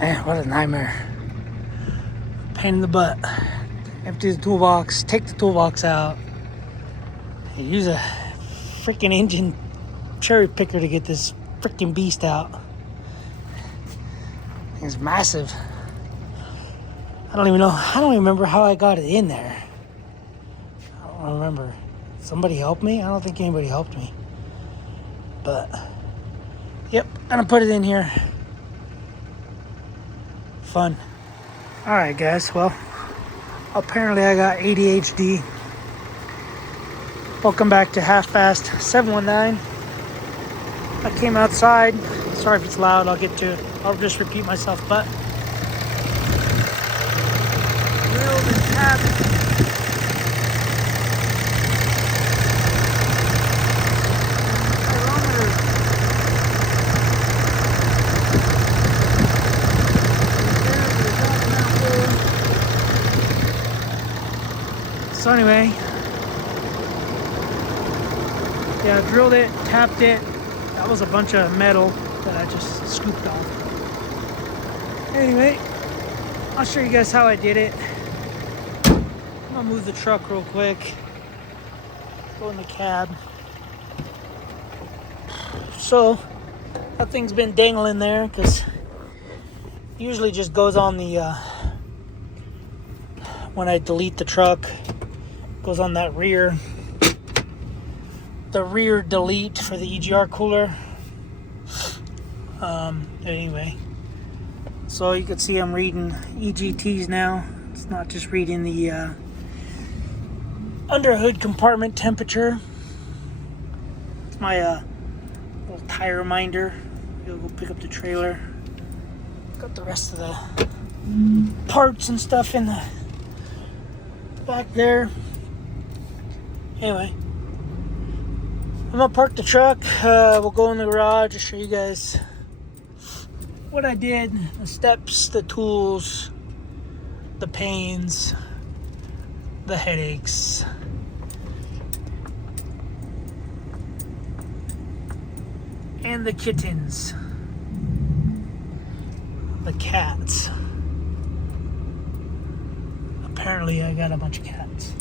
Man, what a nightmare. Pain in the butt. Empty the toolbox, take the toolbox out, and use a freaking engine cherry picker to get this freaking beast out. It's massive. I don't even remember how I got it in there. I don't remember. Somebody helped me? I don't think anybody helped me. But, yep, gonna put it in here. Fun. Alright guys, well, apparently I got ADHD. Welcome back to Half-Fast 719. I came outside. Sorry if it's loud, I'll just repeat myself, but drilled and tapped. So anyway, yeah, I drilled it, tapped it. That was a bunch of metal that I just scooped off. Anyway, I'll show you guys how I did it. I'm gonna move the truck real quick. Go in the cab. So, that thing's been dangling there because usually just goes on the, when I delete the truck, goes on that the rear delete for the EGR cooler. Anyway, so you can see I'm reading EGTs now. It's not just reading the under hood compartment temperature. It's my little tire reminder. I'll go pick up the trailer. Got the rest of the parts and stuff in the back there. Anyway, I'm gonna park the truck. We'll go in the garage to show you guys what I did, the steps, the tools, the pains, the headaches. And the kittens. The cats. Apparently I got a bunch of cats.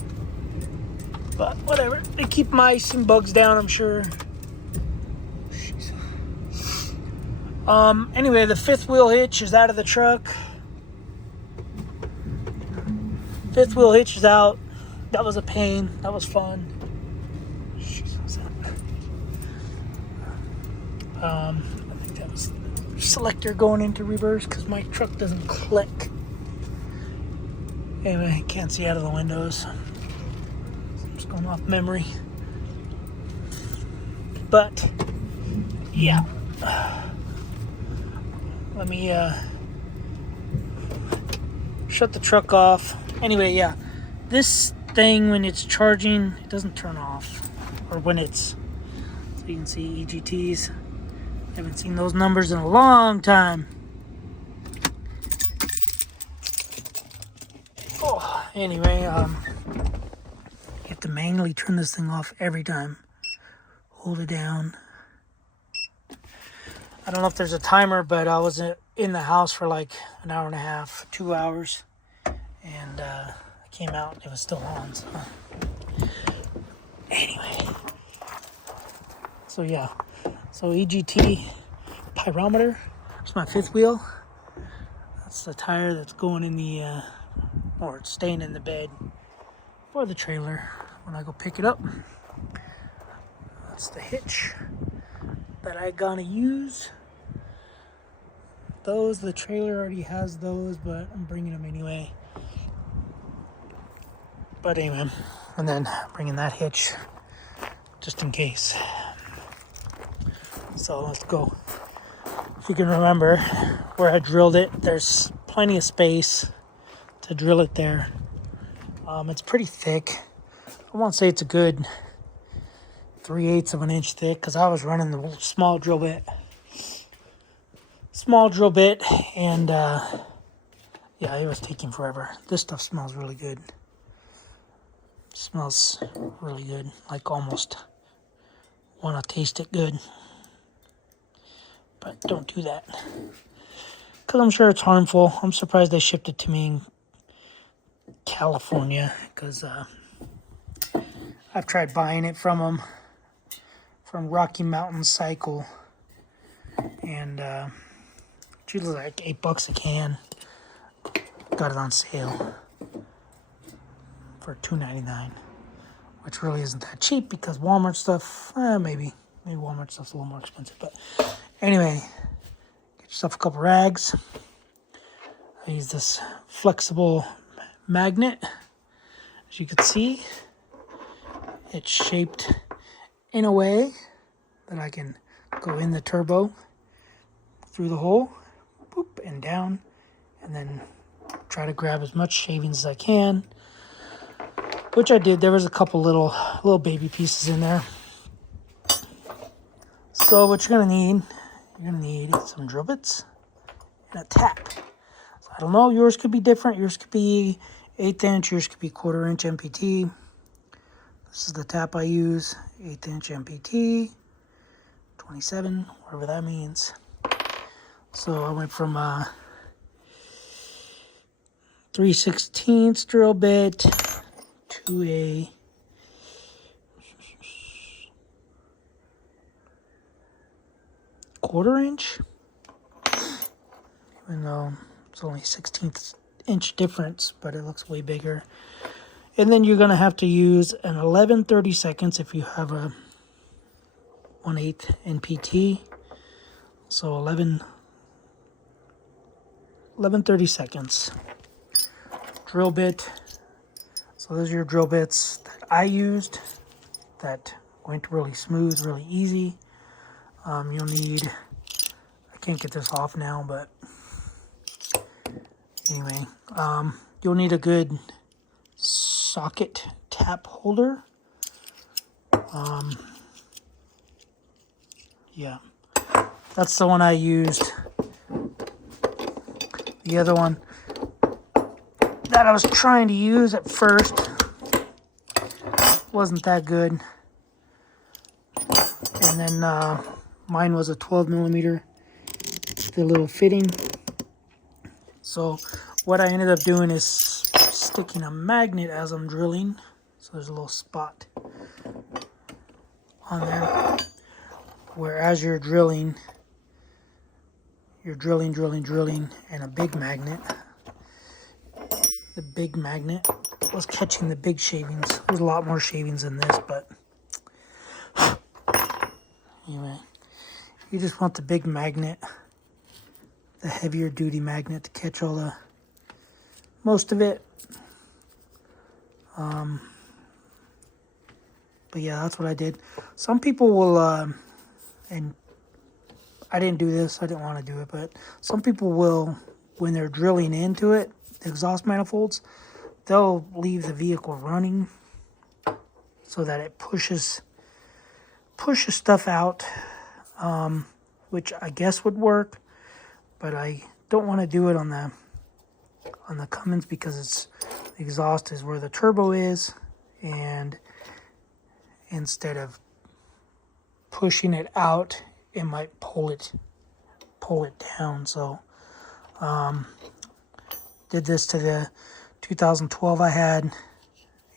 But whatever. They keep mice and bugs down, I'm sure. Anyway, the fifth wheel hitch is out of the truck. Fifth wheel hitch is out. That was a pain. That was fun. I think that was the selector going into reverse because my truck doesn't click. Anyway, I can't see out of the windows. I'm just going off memory. But, yeah. Let me shut the truck off. Anyway, yeah. This thing, when it's charging, it doesn't turn off. Or when it's... So you can see EGTs. Haven't seen those numbers in a long time. Oh, anyway, you have to manually turn this thing off every time. Hold it down. I don't know if there's a timer, but I was in the house for like an hour and a half, 2 hours. And I came out and it was still on, so. Anyway. So yeah. So EGT Pyrometer. It's my fifth wheel. That's the tire that's going in the, or it's staying in the bed for the trailer when I go pick it up. That's the hitch that I gonna use. Those, the trailer already has those, but I'm bringing them anyway. But anyway, and then bringing that hitch just in case. So let's go. If you can remember where I drilled it, there's plenty of space to drill it there. It's pretty thick. I won't say it's a good 3/8 of an inch thick because I was running the small drill bit. And yeah, it was taking forever. This stuff smells really good. Smells really good, like almost want to taste it good. But don't do that. because I'm sure it's harmful. I'm surprised they shipped it to me in California, because I've tried buying it from them, from Rocky Mountain Cycle, and it's usually like $8 a can. Got it on sale for $2.99, which really isn't that cheap, because Walmart stuff, maybe Walmart stuff's a little more expensive. But anyway, get yourself a couple rags. I use this flexible magnet. As you can see, it's shaped in a way that I can go in the turbo through the hole, boop, and down, and then try to grab as much shavings as I can, which I did. There was a couple little baby pieces in there. So what you're gonna need some drill bits and a tap. So I don't know, yours could be different. Yours could be 1/8 inch, yours could be 1/4 inch MPT. This is the tap I use, 1/8 inch MPT, 27, whatever that means. So I went from 3/16 drill bit to a 1/4 inch, even though it's only 1/16 inch difference, but it looks way bigger. And then you're going to have to use an 11/32 if you have a 1/8 NPT. So 11/32 drill bit. So those are your drill bits that I used that went really smooth, really easy. You'll need, I can't get this off now, but anyway, you'll need a good socket tap holder. Yeah, that's the one I used. The other one that I was trying to use at first wasn't that good. And then mine was a 12mm, the little fitting. So what I ended up doing is sticking a magnet as I'm drilling. So there's a little spot on there where as you're drilling, and a big magnet. The big magnet was catching the big shavings. There's a lot more shavings in this, but anyway, you just want the big magnet, the heavier duty magnet, to catch all the most of it. But yeah, that's what I did. Some people will, and I didn't do this, I didn't want to do it, but some people will, when they're drilling into it, the exhaust manifolds, they'll leave the vehicle running so that it pushes stuff out, which I guess would work, but I don't want to do it on the Cummins, because the exhaust is where the turbo is, and instead of pushing it out, it might pull it down. So did this to the 2012 I had,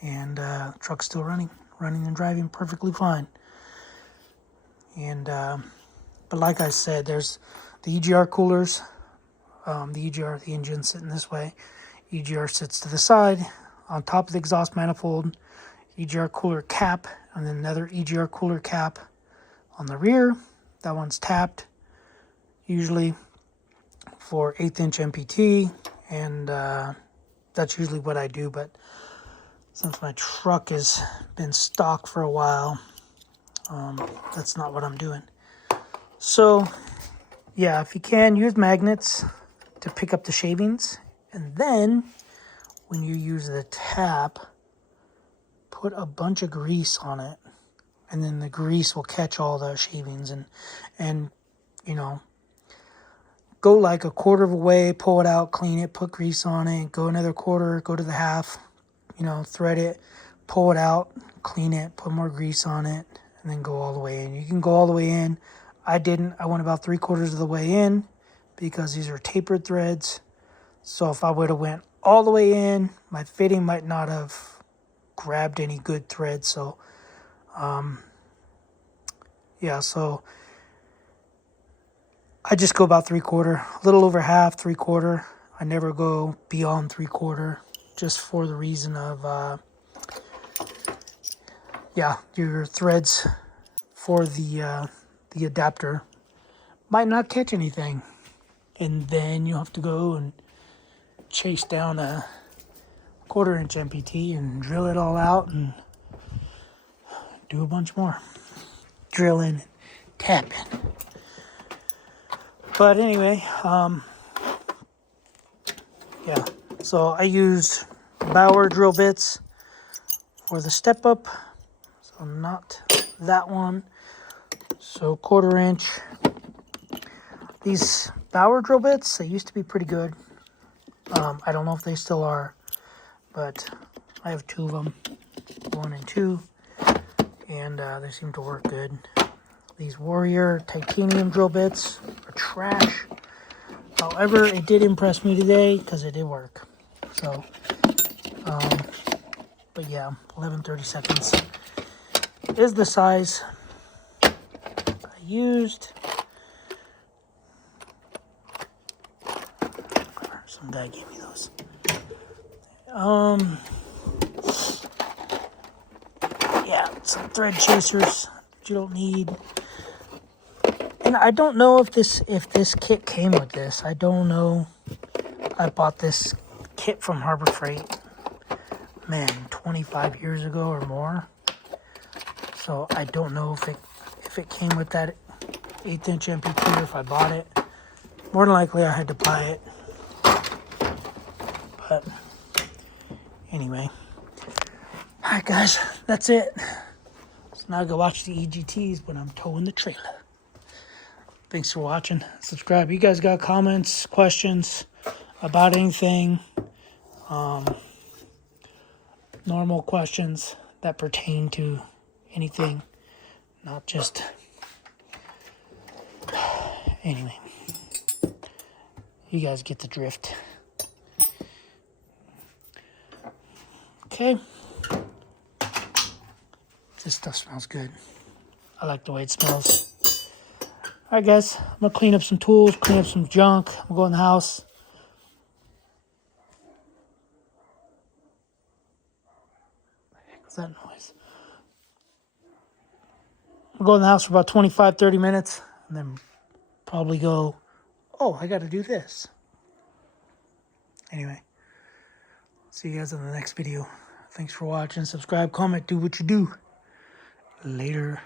and truck's still running and driving perfectly fine. And but like I said, there's the EGR coolers. The engine sitting this way. EGR sits to the side on top of the exhaust manifold. EGR cooler cap, and then another EGR cooler cap on the rear. That one's tapped, usually for 1/8 inch MPT, and that's usually what I do. But since my truck has been stock for a while, that's not what I'm doing. So yeah, if you can, use magnets to pick up the shavings, and then when you use the tap, put a bunch of grease on it, and then the grease will catch all the shavings, and you know, go like a quarter of a way, pull it out, clean it, put grease on it, go another quarter, go to the half, you know, thread it, pull it out, clean it, put more grease on it, and then go all the way in. You can go all the way in. I didn't. I went about 3/4 of the way in, because these are tapered threads. So if I would have went all the way in, my fitting might not have grabbed any good thread. So yeah, so I just go about 3/4, a little over half, 3/4. I never go beyond 3/4, just for the reason of yeah, your threads for the adapter might not catch anything, and then you have to go and chase down a 1/4-inch MPT and drill it all out and do a bunch more drilling and tapping. But anyway, yeah, so I used Bauer drill bits for the step up, so not that one. So 1/4-inch. These Bauer drill bits, they used to be pretty good. I don't know if they still are, but I have 2 of them, 1 and 2, and they seem to work good. These Warrior titanium drill bits are trash. However, it did impress me today because it did work. So, but yeah, 11/32 is the size I used. Some guy gave me those. Yeah, some thread chasers that you don't need. And I don't know if this kit came with this. I don't know. I bought this kit from Harbor Freight, man, 25 years ago or more. So I don't know if it came with that 1/8-inch MPT or if I bought it. More than likely I had to buy it. But anyway. Alright guys, that's it. So now I go watch the EGTs when I'm towing the trailer. Thanks for watching. Subscribe. You guys got comments, questions about anything? Normal questions that pertain to anything, not just... Anyway. You guys get the drift. Okay. This stuff smells good. I like the way it smells. Alright guys, I'm going to clean up some tools, clean up some junk. I'm going to go in the house. What the heck was that noise? I'll go in the house for about 25-30 minutes. And then probably go, oh, I got to do this. Anyway. See you guys in the next video. Thanks for watching. Subscribe, comment, do what you do. Later.